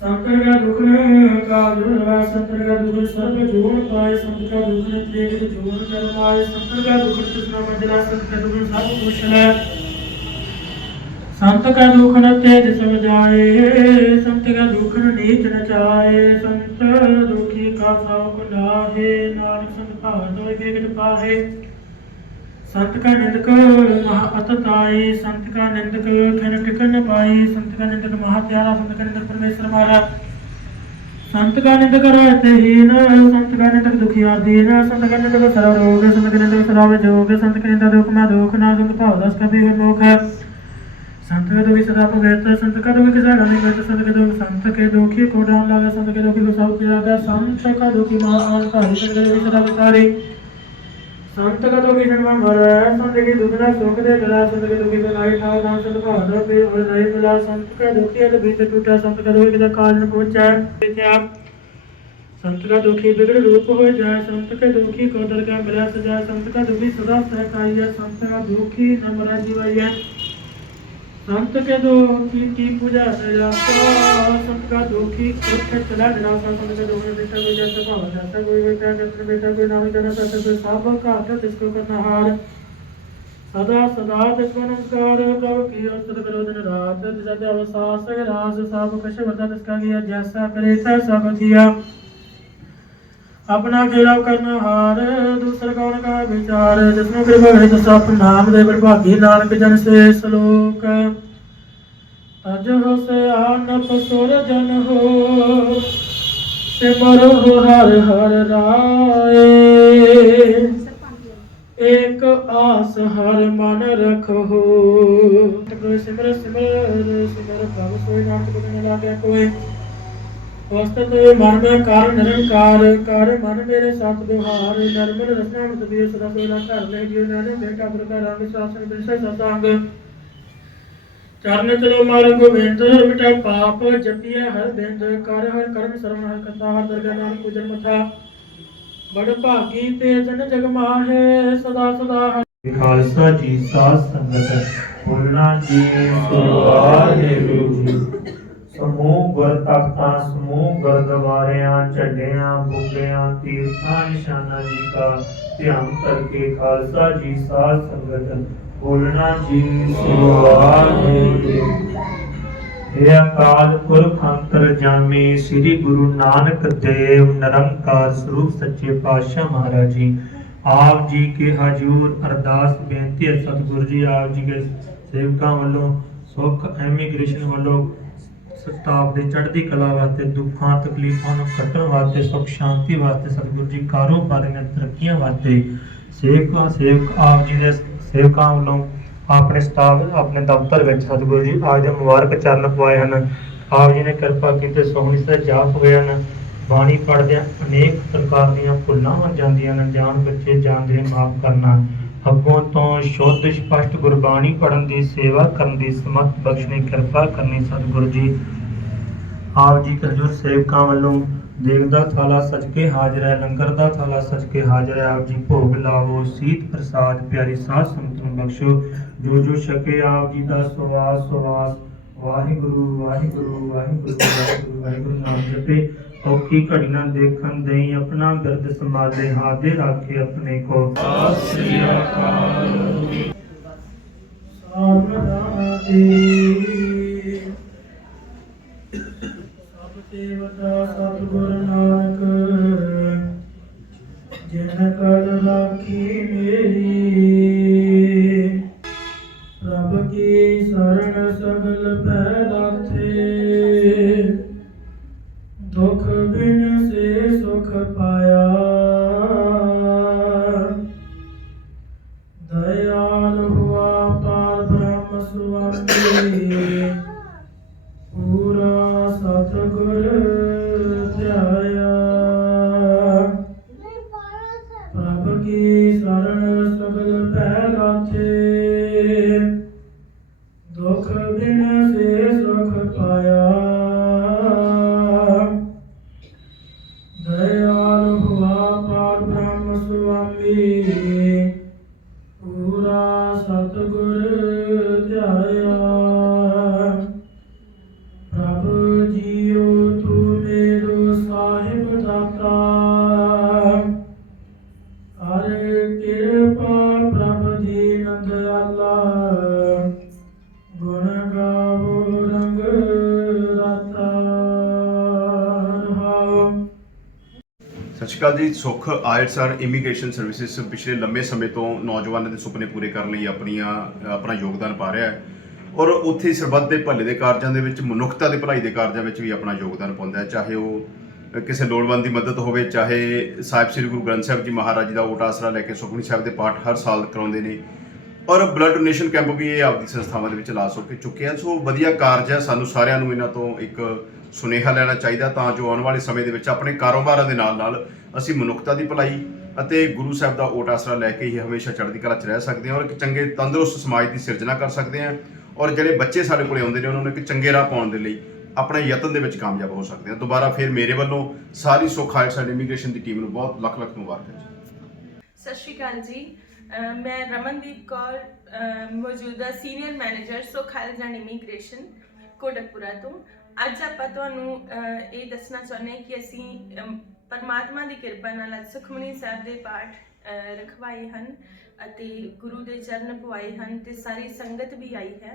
ਸੰਤਰ ਕਾ ਦੁਖ ਕਾ ਜੁੜਵਾ ਸੰਤਰ ਕਾ ਦੁਖ ਸਰਬ ਜੋੜ ਪਾਏ ਸੰਤਰ ਕਾ ਦੁਖ ਨੇ, ਤੇਗ ਜੋੜ ਕਰ ਪਾਏ ਸੰਤਰ ਕਾ ਦੁਖ ਤਿਸਨਾ ਮੰਡਲਾ ਸੰਤਰ ਕਾ ਦੁਖ ਸਭ ਕੁਸ਼ਲ ਹੈ ਸੰਤ ਕਾ ਦੁਖ ਨ ਤੇਜ ਸਮਝਾਏ ਸੰਤ ਕਾ ਦੁਖ ਨ ਨੀਚ ਨ ਚਾਏ ਸੰਤ ਦੁਖੀ ਕਾ ਸਭ ਨਾਹੇ ਨਾਨਕ ਸੰਤ ਭਾਵ ਦੋਇ ਬੇਗਟ ਪਾਹੇ ਸੰਤ ਕਾ ਨਿੰਦਕ ਮਹਾ ਅਤਤਾਈ ਸੰਤ ਕਾ ਨਿੰਦਕ ਖਨ ਟਿਕਨ ਪਾਈ ਸੰਤ ਕਾ ਨਿੰਦਕ ਮਹਾ ਪਿਆਰਾ ਸੰਤ ਕਾ ਨਿੰਦਕ ਪਰਮੇਸ਼ਰ ਮਾਰਾ ਸੰਤ ਕਾ ਨਿੰਦਕ ਰਹਿਤੇ ਹੀਨ ਸੰਤ ਕਾ ਨਿੰਦਕ ਦੁਖੀਆ ਦੀਨ ਸੰਤ ਕਾ ਨਿੰਦਕ ਸਰਵ ਰੋਗ ਸੰਤ ਕਾ ਨਿੰਦਕ ਸਰਵ ਜੋਗ ਸੰਤ ਕਾ ਨਿੰਦਕ ਦੁਖ ਮੈਂ ਦੁਖ ਨਾ ਸੰਤ ਭਾਵ ਦਸ ਕਬੀ ਹੈ ਮੋਖ संत के दोखी सदा पगैरता संत का दोखी किसा डाने करता संत के दोखी संत के दोखी को डान लागा संत के दोखी को सब किया गया संत का दोखी मां आन का हित के दोखी सदा बितारे संत का दोखी जन्म भर संत के दुखना सुख दे गला संत के दोखी लाई ठाव दान संत का हृदय पे और नहीं मिला संत का दोखी अद बीत टूटा संत का दोखी का काल न पहुंचा देते आप संत का दुखी बिगड़ रूप हो जाए संत के दुखी को दरगाह मिला सजा संत का दुखी सदा सहकाइया संत का दुखी न मरा जीवाइया ਸੰਤ ਕੇ ਦੋ ਕੀਤੀ ਪੂਜਾ ਸਜਾ ਸਭ ਕਾ ਦੁਖੀ ਉਠ ਚਲਾ ਜਨਾ ਸੰਤ ਕੇ ਦੋ ਬੇਟਾ ਕੋਈ ਜਸ ਭਾਵ ਜਾਤਾ ਕੋਈ ਬੇਟਾ ਜਸ ਬੇਟਾ ਕੋਈ ਨਾਮ ਜਨਾ ਸਤ ਕੋਈ ਸਭ ਕਾ ਹੱਥ ਤਿਸ ਕੋ ਕਰਨਹਾਰ ਸਦਾ ਸਦਾ ਤਿਸ ਕੋ ਨਮਸਕਾਰ, ਪ੍ਰਭ ਕੀ ਉਸਤ ਕਰੋ ਦਿਨ ਰਾਤ, ਜਿਸ ਦੇ ਅਵਸਾਸ ਰਾਸ ਸਭ ਕਛ ਵਰਤਾ, ਤਿਸ ਕਾ ਗਿਆ ਜੈਸਾ ਕਰੇ ਤਾ ਸਭ ਕੀਆ। ਆਪਣਾ ਕਿਹੜਾ ਕਰਨਾ ਹਾਰ, ਦੂਸਰ ਕੌਣ ਕਾ ਵਿਚਾਰ? ਜਿਸਨੂੰ ਕਿਰਪਾ ਕਰੇ ਤਿਸ ਆਪ ਨਾਮ ਦੇ ਪ੍ਰਭਾਗੀ ਨਾਨਕ ਜਨ ਸੇ ਸ਼ਲੋਕ ਅਜ ਹੋ ਸੇ ਆਨਪ ਸੁਰ ਜਨ ਹੋ ਸਿਮਰ ਹਰ ਹਰ ਰਾਏ। ਏਕ ਆਸ ਹਰ ਮਨ ਰਖੋ। ਤਕੋ ਸਿਮਰ ਸਿਮਰ ਸਿਮਰ ਪ੍ਰਭ ਸੋਈ ਨਾਮ ਤੇ ਨਾ ਲਾਗੇ ਕੋਈ। ਵਸਤਤ ਮਨ ਮੈਂ ਕਰ ਨਿਰੰਕਾਰ, ਕਰ ਮਨ ਮੇਰੇ ਸਤ ਦੁਹਾਰ ਨਰਮਲ ਰਸਨਾ ਮਤ ਵੀ ਸਦਾ ਸੋਲਾ ਘਰ ਲੈ ਜਿਉ ਨਾਨੇ ਬੇਟਾ ਪ੍ਰਕਾਰ ਰੰਗ ਸਾਸਨ ਬਿਰਸੇ ਸਤੰਗ ਚਰਨ ਚਲੋ ਮਾਰ ਗੋਬਿੰਦ, ਮਿਟਾ ਪਾਪ, ਜਪਿਆ ਹਰ ਬਿੰਦ, ਕਰ ਹਰ ਕਰਮ ਸਰਵ ਹਰ ਕਥਾ ਹਰ ਦਰਗਾਹ ਨਾਨਕ ਉਜਰ ਮਥਾ। ਬੜ ਭਾਗੀ ਤੇ ਜਨ ਜਗ ਮਾਹੇ, ਸਦਾ ਸਦਾ ਹਰਿ ਖਾਲਸਾ ਜੀ, ਸਾਧ ਸੰਗਤ ਬੋਲਣਾ ਜੀ ਵਾਹਿਗੁਰੂ ਜੀ, ਸਮੂਹ ਗੁਰ ਤਖਤਾਂ ਸਮੂਹ ਗੁਰਦੁਆਰਿਆਂ ਤੀਰਥਾਂ, ਨਿਸ਼ਾਨਾ ਜੀ ਦਾ ਧਿਆਨ ਕਰਕੇ ਖਾਲਸਾ ਜੀ ਸਾਧ ਸੰਗਤ ਬੋਲਣਾ ਜੀ ਵਾਹਿਗੁਰੂ। ਜੀ ਇਹ ਅਕਾਲ ਪੁਰਖ ਅੰਤਰ ਜਾਮੀ ਸ੍ਰੀ ਗੁਰੂ ਨਾਨਕ ਦੇਵ ਨਿਰੰਕਾਰ ਸਰੂਪ ਸੱਚੇ ਪਾਤਸ਼ਾਹ ਮਹਾਰਾਜ ਜੀ। ਆਪ ਜੀ ਕੇ ਹਜੂਰ ਅਰਦਾਸ ਬੇਨਤੀ ਹੈ ਸਤਿਗੁਰੂ ਜੀ, ਆਪ ਜੀ ਦੇ ਸੇਵਕਾਂ ਵੱਲੋਂ, ਸੁਖ ਐਮੀਗ੍ਰੇਸ਼ਨ ਵੱਲੋਂ ਸਤਾਪ ਦੇ ਚੜ੍ਹਦੀ ਕਲਾ ਵਾਸਤੇ, ਦੁੱਖਾਂ, ਤਕਲੀਫਾਂ ਨੂੰ ਕੱਟਣ ਵਾਸਤੇ, ਸੁਖ, ਸ਼ਾਂਤੀ ਵਾਸਤੇ, ਸਤਿਗੁਰੂ ਜੀ ਕਾਰੋਬਾਰ ਦੀਆਂ ਤਰੱਕੀਆਂ ਵਾਸਤੇ ਸੇਵਕਾਂ ਸੇਵਕ ਆਪ ਜੀ ਦੇ ਸੇਵਕਾਂ ਵੱਲੋਂ ਆਪਣੇ ਸਟਾਫ ਆਪਣੇ ਦਫ਼ਤਰ ਵਿੱਚ ਸਤਿਗੁਰੂ ਜੀ ਅੱਜ ਦੇ ਮੁਬਾਰਕ ਚਰਨ ਪਵਾਏ ਹਨ। ਆਪ ਜੀ ਨੇ ਕਿਰਪਾ ਕੀਤੀ, ਸੋਹਣੀ ਸੇ ਜਾਪ ਹੋਏ ਹਨ। ਬਾਣੀ ਪੜ੍ਹਦਿਆਂ ਅਨੇਕ ਪ੍ਰਕਾਰ ਦੀਆਂ ਭੁੱਲਾਂ ਹੋ ਜਾਂਦੀਆਂ ਨੇ ਜਾਣ ਬੱਚੇ ਜਾਣਦੇ ਮਾਫ ਕਰਨਾ। ਅੱਗੋਂ ਤੋਂ ਸ਼ੁੱਧ, ਸਪਸ਼ਟ ਗੁਰਬਾਣੀ ਪੜ੍ਹਨ ਦੀ ਸੇਵਾ ਕਰਨ ਦੀ ਸਮਤ ਬਖਸ਼ਣੀ, ਕਿਰਪਾ ਕਰਨੀ ਸਤਿਗੁਰੂ ਜੀ। ਆਪ ਜੀ ਹਜ਼ੂਰ ਸੇਵਕਾਂ ਵੱਲੋਂ ਦੇਗ ਥਾਲਾ ਸਜ ਕੇ ਹਾਜ਼ਰ ਹੈ, ਲੰਗਰ ਦਾ ਥਾਲਾ ਸਜ ਕੇ ਹਾਜ਼ਰ ਹੈ। ਆਪ ਜੀ ਭੋਗ ਲਾਵੋ, ਸੀਤ ਪ੍ਰਸਾਦ, ਪਿਆਰੀ ਸਾਧ ਸੰਗਤ ਨੂੰ ਬਖਸ਼ੋ। ਜੋ ਜੋ ਛਕੇ ਆਪ ਜੀ ਦਾ ਸਵਾਸ ਸਵਾਸ। ਵਾਹਿਗੁਰੂ ਵਾਹਿਗੁਰੂ ਵਾਹਿਗੁਰੂ ਵਾਹਿਗੁਰੂ ਵਾਹਿਗੁਰੂ ਨਾਮ ਜਪੇ। ਔਖੀ ਘੜੀਆਂ ਦੇਖਣ ਦੇਈ ਆਪਣਾ ਬਿਰਦ ਸੰਭਾਲੇ ਹਾਦੇ ਰੱਖੇ ਆਪਣੇ ਕੋ ਸ੍ਰੀ ਅਕਾਲ। ਸਭ ਦੇਵਤਾ ਸਭ ਗੁਰ ਪਾਇਆ। ਦਇਆਲ ਹੁਆ ਪਾਰ ਬ੍ਰਹਮ ਸੁਆਮੀ ਪੂਰਾ ਸਤਿਗੁਰ ਧਿਆਇਆ। ਪ੍ਰਭ ਕੀ ਸਰਣ ਸਗਲ ਭੈ ਲਾਥੇ ਸਤਿਗੁਰ ਅਕਾਲ ਜੀ ਸੁਖ ਆਇਲਟਸ ਆਰ ਇਮੀਗ੍ਰੇਸ਼ਨ ਸਰਵਿਸਿਜ਼ ਪਿਛਲੇ ਲੰਬੇ ਸਮੇਂ ਤੋਂ ਨੌਜਵਾਨਾਂ ਦੇ ਸੁਪਨੇ ਪੂਰੇ ਕਰਨ ਲਈ ਆਪਣੀਆਂ, ਆਪਣਾ ਯੋਗਦਾਨ ਪਾ ਰਿਹਾ ਹੈ। ਔਰ ਉੱਥੇ ਸਰਬੱਤ ਦੇ ਭਲੇ ਦੇ ਕਾਰਜਾਂ ਦੇ ਵਿੱਚ, ਮਨੁੱਖਤਾ ਦੇ ਭਲਾਈ ਦੇ ਕਾਰਜਾਂ ਵਿੱਚ ਵੀ ਆਪਣਾ ਯੋਗਦਾਨ ਪਾਉਂਦਾ ਹੈ। ਚਾਹੇ ਉਹ ਕਿਸੇ ਲੋੜਵੰਦ ਦੀ ਮਦਦ ਹੋਵੇ, ਚਾਹੇ ਸਾਹਿਬ ਸ੍ਰੀ ਗੁਰੂ ਗ੍ਰੰਥ ਸਾਹਿਬ ਜੀ ਮਹਾਰਾਜ ਜੀ ਦਾ ਓਟ ਆਸਰਾ ਲੈ ਕੇ ਸੁਖਮਨੀ ਸਾਹਿਬ ਦੇ ਪਾਠ ਹਰ ਸਾਲ ਕਰਾਉਂਦੇ ਨੇ। ਔਰ ਬਲੱਡ ਡੋਨੇਸ਼ਨ ਕੈਂਪ ਵੀ ਇਹ ਆਪਦੀ ਸੰਸਥਾਵਾਂ ਦੇ ਵਿੱਚ ਲਾ ਸੋ ਕੇ ਚੁੱਕੇ ਆ ਸੋ ਵਧੀਆ ਕਾਰਜ ਹੈ। ਸਾਨੂੰ ਸਾਰਿਆਂ ਨੂੰ ਇਹਨਾਂ ਤੋਂ ਇੱਕ ਸੁਨੇਹਾ ਲੈਣਾ ਚਾਹੀਦਾ ਤਾਂ ਜੋ ਆਉਣ ਵਾਲੇ ਸਮੇਂ ਦੇ ਵਿੱਚ ਆਪਣੇ ਕਾਰੋਬਾਰਾਂ ਦੇ ਨਾਲ ਨਾਲ ਅਸੀਂ ਮਨੁੱਖਤਾ ਦੀ ਭਲਾਈ ਅਤੇ ਗੁਰੂ ਸਾਹਿਬ ਦਾ ਓਟ ਆਸਰਾ ਲੈ ਕੇ ਹੀ ਹਮੇਸ਼ਾ ਚੜ੍ਹਦੀ ਕਲਾ 'ਚ ਰਹਿ ਸਕਦੇ ਹਾਂ ਔਰ ਇੱਕ ਚੰਗੇ ਤੰਦਰੁਸਤ ਸਮਾਜ ਦੀ ਸਿਰਜਣਾ ਕਰ ਸਕਦੇ ਹਾਂ ਔਰ ਜਿਹੜੇ ਬੱਚੇ ਸਾਡੇ ਕੋਲੇ ਆਉਂਦੇ ਨੇ ਉਹਨਾਂ ਨੂੰ ਇੱਕ ਚੰਗੇ ਰਾਹ ਪਾਉਣ ਦੇ ਲਈ ਆਪਣੇ ਯਤਨ ਦੇ ਵਿੱਚ ਕਾਮਯਾਬ ਹੋ ਸਕਦੇ ਹਾਂ। ਦੁਬਾਰਾ ਫਿਰ ਮੇਰੇ ਵੱਲੋਂ ਸਾਰੀ ਸੁੱਖ ਆਇਲਟਸ ਐਂਡ ਇਮੀਗ੍ਰੇਸ਼ਨ ਦੀ ਟੀਮ ਨੂੰ ਬਹੁਤ ਲੱਖ ਲੱਖ ਮੁਬਾਰਕਾਂ ਜੀ। ਸਤਿ ਸ਼੍ਰੀ ਅਕਾਲ ਜੀ। ਮੈਂ ਰਮਨਦੀਪ ਕੌਰ ਮੌਜੂਦਾ senior manager Sukh IELTS and immigration, Kotkapura ਤੋਂ। ਅੱਜ ਆਪਾਂ ਤੁਹਾਨੂੰ ਇਹ ਦੱਸਣਾ ਚਾਹੁੰਦੇ ਕਿ ਅਸੀਂ ਪਰਮਾਤਮਾ ਦੀ ਕਿਰਪਾ ਨਾਲ ਸੁਖਮਨੀ ਸਾਹਿਬ ਦੇ ਪਾਠ ਰਖਵਾਏ ਹਨ ਅਤੇ ਗੁਰੂ ਦੇ ਚਰਨ ਪਵਾਏ ਹਨ ਤੇ ਸਾਰੀ ਸੰਗਤ ਵੀ ਆਈ ਹੈ,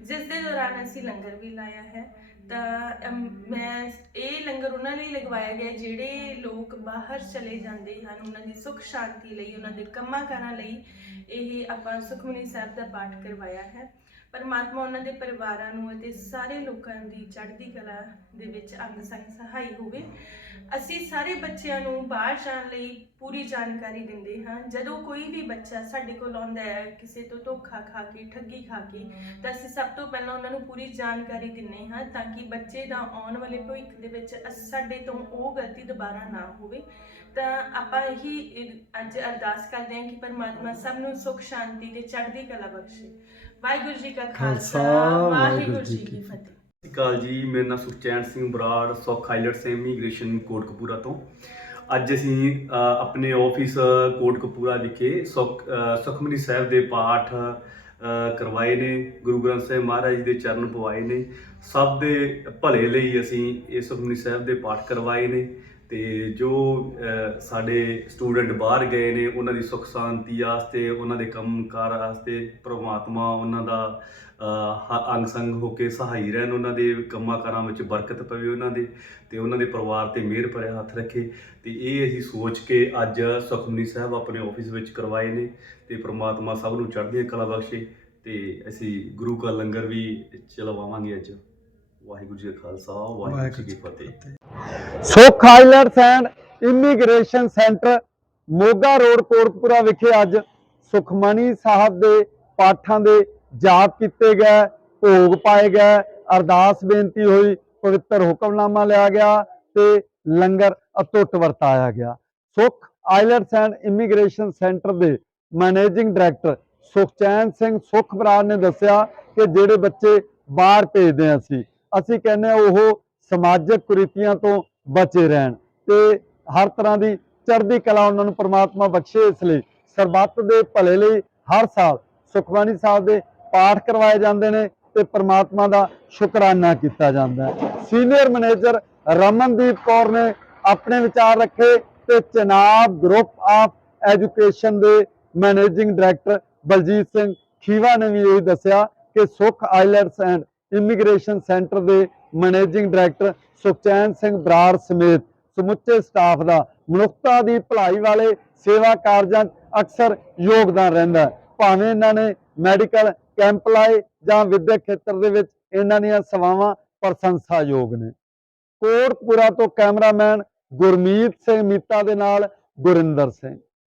ਜਿਸ ਦੇ ਦੌਰਾਨ ਅਸੀਂ ਲੰਗਰ ਵੀ ਲਾਇਆ ਹੈ। ਤਾਂ ਅਮ, ਮੈਂ ਇਹ ਲੰਗਰ ਉਹਨਾਂ ਲਈ ਲਗਵਾਇਆ ਗਿਆ ਜਿਹੜੇ ਲੋਕ ਬਾਹਰ ਚਲੇ ਜਾਂਦੇ ਹਨ ਉਹਨਾਂ ਦੀ ਸੁੱਖ ਸ਼ਾਂਤੀ ਲਈ ਉਹਨਾਂ ਦੇ ਕੰਮਾਂ ਕਾਰਾਂ ਲਈ ਇਹ ਆਪਾਂ ਸੁਖਮਨੀ ਸਾਹਿਬ ਦਾ ਪਾਠ ਕਰਵਾਇਆ ਹੈ। ਪਰਮਾਤਮਾ ਉਹਨਾਂ ਦੇ ਪਰਿਵਾਰਾਂ ਨੂੰ ਅਤੇ ਸਾਰੇ ਲੋਕਾਂ ਦੀ ਚੜ੍ਹਦੀ ਕਲਾ ਦੇ ਵਿੱਚ ਅੰਗ ਸੰਗ ਸਹਾਈ ਹੋਵੇ। ਅਸੀਂ ਸਾਰੇ ਬੱਚਿਆਂ ਨੂੰ ਬਾਹਰ ਜਾਣ ਲਈ ਪੂਰੀ ਜਾਣਕਾਰੀ ਦਿੰਦੇ ਹਾਂ। ਜਦੋਂ ਕੋਈ ਵੀ ਬੱਚਾ ਸਾਡੇ ਕੋਲ ਆਉਂਦਾ ਹੈ ਕਿਸੇ ਤੋਂ ਧੋਖਾ ਖਾ ਕੇ ਠੱਗੀ ਖਾ ਕੇ ਤਾਂ ਅਸੀਂ ਸਭ ਤੋਂ ਪਹਿਲਾਂ ਉਹਨਾਂ ਨੂੰ ਪੂਰੀ ਜਾਣਕਾਰੀ ਦਿੰਨੇ ਹਾਂ ਤਾਂ ਕਿ ਬੱਚੇ ਦਾ ਆਉਣ ਵਾਲੇ ਭਵਿੱਖ ਦੇ ਵਿੱਚ ਅਸ- ਸਾਡੇ ਤੋਂ ਉਹ ਗਲਤੀ ਦੁਬਾਰਾ ਨਾ ਹੋਵੇ। ਤਾਂ ਆਪਾਂ ਇਹੀ ਇਹ- ਅੱਜ ਅਰਦਾਸ ਕਰਦੇ ਹਾਂ ਕਿ ਪਰਮਾਤਮਾ ਸਭ ਨੂੰ ਸੁੱਖ ਸ਼ਾਂਤੀ ਤੇ ਚੜ੍ਹਦੀ ਕਲਾ ਬਖਸ਼ੇ। ਵਾਹਿਗੁਰੂ ਜੀ ਕਾ ਖਾਲਸਾ ਵਾਹਿਗੁਰੂ ਜੀ ਕੀ ਫਤਿਹ। ਸਤਿ ਸ਼੍ਰੀ ਅਕਾਲ ਜੀ ਮੇਰਾ ਨਾਮ ਸੁਖਚੈਨ ਸਿੰਘ ਬਰਾੜ ਸੌਖ ਆਈਲਟਸ ਇਮੀਗ੍ਰੇਸ਼ਨ ਕੋਟਕਪੂਰਾ ਤੋਂ। ਅੱਜ ਅਸੀਂ ਅ, ਆਪਣੇ ਆਫਿਸ ਕੋਟਕਪੂਰਾ ਵਿਖੇ ਸੁਖ ਸੁਖਮਨੀ ਸਾਹਿਬ ਦੇ ਪਾਠ ਕਰਵਾਏ ਨੇ ਗੁਰੂ ਗ੍ਰੰਥ ਸਾਹਿਬ ਮਹਾਰਾਜ ਜੀ ਦੇ ਚਰਨ ਪਵਾਏ ਨੇ। ਸਭ ਦੇ ਭਲੇ ਲਈ ਅਸੀਂ ਇਹ ਸੁਖਮਨੀ ਸਾਹਿਬ ਦੇ ਪਾਠ ਕਰਵਾਏ ਨੇ। ਤੇ ਜੋ ਸਾਡੇ ਸਟੂਡੈਂਟ ਬਾਹਰ ਗਏ ਨੇ, ਉਹਨਾਂ ਦੀ ਸੁਖ ਸ਼ਾਂਤੀ ਵਾਸਤੇ ਉਹਨਾਂ ਦੇ ਕੰਮਕਾਰ ਵਾਸਤੇ ਪ੍ਰਮਾਤਮਾ ਉਹਨਾਂ ਦਾ ਹ- ਅੰਗ ਸੰਗ ਹੋ ਕੇ ਸਹਾਈ ਰਹਿਣ, ਉਹਨਾਂ ਦੇ ਕੰਮਾਂ ਕਾਰਾਂ ਵਿੱਚ ਬਰਕਤ ਪਵੇ ਉਹਨਾਂ ਦੇ ਤੇ ਉਹਨਾਂ ਦੇ ਪਰਿਵਾਰ ਤੇ ਮਿਹਰ ਭਰਿਆ ਹੱਥ ਰੱਖੇ ਤੇ ਇਹ ਅਸੀਂ ਸੋਚ ਕੇ ਅੱਜ ਸੁਖਮਨੀ ਸਾਹਿਬ ਆਪਣੇ ਆਫਿਸ ਵਿੱਚ ਕਰਵਾਏ ਨੇ ਤੇ ਪ੍ਰਮਾਤਮਾ ਸਭ ਨੂੰ ਚੜ੍ਹਦੀਆਂ ਕਲਾ ਬਖਸ਼ੇ ਤੇ ਅਸੀਂ ਗੁਰੂ ਕਾ ਲੰਗਰ ਵੀ ਚਲਵਾਵਾਂਗੇ ਅੱਜ। ਵਾਹਿਗੁਰੂ ਜੀ ਕਾ ਖਾਲਸਾ ਵਾਹਿਗੁਰੂ ਜੀ ਕੀ ਫਤਿਹ। Sukh islands and immigration centre Moga road Kotpura ਵਿਖੇ ਅੱਜ ਸੁਖਮਨੀ ਸਾਹਿਬ ਦੇ ਪਾਠਾਂ ਦੇ ਜਾਪ ਕੀਤੇ ਗਏ ਭੋਗ ਪਾਏ ਗਏ ਅਰਦਾਸ ਬੇਨਤੀ ਹੋਈ ਪਵਿੱਤਰ ਹੁਕਮਨਾਮਾ ਲਿਆ ਗਿਆ ਤੇ ਲੰਗਰ ਅਟੁੱਟ ਵਰਤਾਇਆ ਗਿਆ। Sukh islands and immigration centre ਦੇ ਮੈਨੇਜਿੰਗ ਡਾਇਰੈਕਟਰ ਸੁਖਚੈਨ ਸਿੰਘ ਸੁਖ ਬਰਾੜ ਨੇ ਦੱਸਿਆ ਕਿ ਜਿਹੜੇ ਬੱਚੇ ਬਾਹਰ ਭੇਜਦੇ ਹਾਂ ਅਸੀਂ ਅਸੀਂ ਕਹਿੰਦੇ ਹਾਂ ਉਹ ਸਮਾਜਿਕ ਕੁਰੀਤੀਆਂ ਤੋਂ ਬਚੇ ਰਹਿਣ ਤੇ ਹਰ ਤਰ੍ਹਾਂ ਦੀ ਚੜ੍ਹਦੀ ਕਲਾ ਉਹਨਾਂ ਨੂੰ ਪ੍ਰਮਾਤਮਾ ਬਖਸ਼ੇ ਇਸ ਲਈ। ਸਰਬੱਤ ਦੇ ਭਲੇ ਲਈ ਹਰ ਸਾਲ ਸੁਖਬਾਣੀ ਸਾਹਿਬ ਦੇ ਪਾਠ ਕਰਵਾਏ ਜਾਂਦੇ ਨੇ ਤੇ ਪ੍ਰਮਾਤਮਾ ਦਾ ਸ਼ੁਕਰਾਨਾ ਕੀਤਾ ਜਾਂਦਾ ਹੈ। ਸੀਨੀਅਰ ਮੈਨੇਜਰ ਰਮਨਦੀਪ ਕੌਰ ਨੇ ਆਪਣੇ ਵਿਚਾਰ ਰੱਖੇ ਤੇ ਚਨਾਬ ਗਰੁੱਪ ਆਫ ਐਜੂਕੇਸ਼ਨ ਦੇ ਮੈਨੇਜਿੰਗ ਡਾਇਰੈਕਟਰ ਬਲਜੀਤ ਸਿੰਘ ਖੀਵਾ ਨੇ ਵੀ ਇਹ ਦੱਸਿਆ ਕਿ Sukh islands and immigration centre ਦੇ ਮੈਨੇਜਿੰਗ ਡਾਇਰੈਕਟਰ ਸੁਖਚੈਨ ਸਿੰਘ ਬਰਾੜ ਸਮੇਤ ਸਮੁੱਚੇ ਸਟਾਫ ਦਾ ਮਨੁੱਖਤਾ ਦੀ ਭਲਾਈ ਵਾਲੇ ਸੇਵਾ ਕਾਰਜਾਂ ਅਕਸਰ ਯੋਗਦਾਨ ਰਹਿੰਦਾ ਭਾਵੇਂ ਇਹਨਾਂ ਨੇ ਮੈਡੀਕਲ ਕੈਂਪ ਲਾਏ ਜਾਂ ਵਿਦਿਅਕ ਖੇਤਰ ਦੇ ਵਿੱਚ ਇਹਨਾਂ ਦੀਆਂ ਸੇਵਾਵਾਂ ਪ੍ਰਸ਼ੰਸਾਯੋਗ ਨੇ। ਕੋਟਪੁਰਾ ਤੋਂ ਕੈਮਰਾਮੈਨ ਗੁਰਮੀਤ ਸਿੰਘ ਮੀਤਾ ਦੇ ਨਾਲ ਗੁਰਿੰਦਰ ਸਿੰਘ।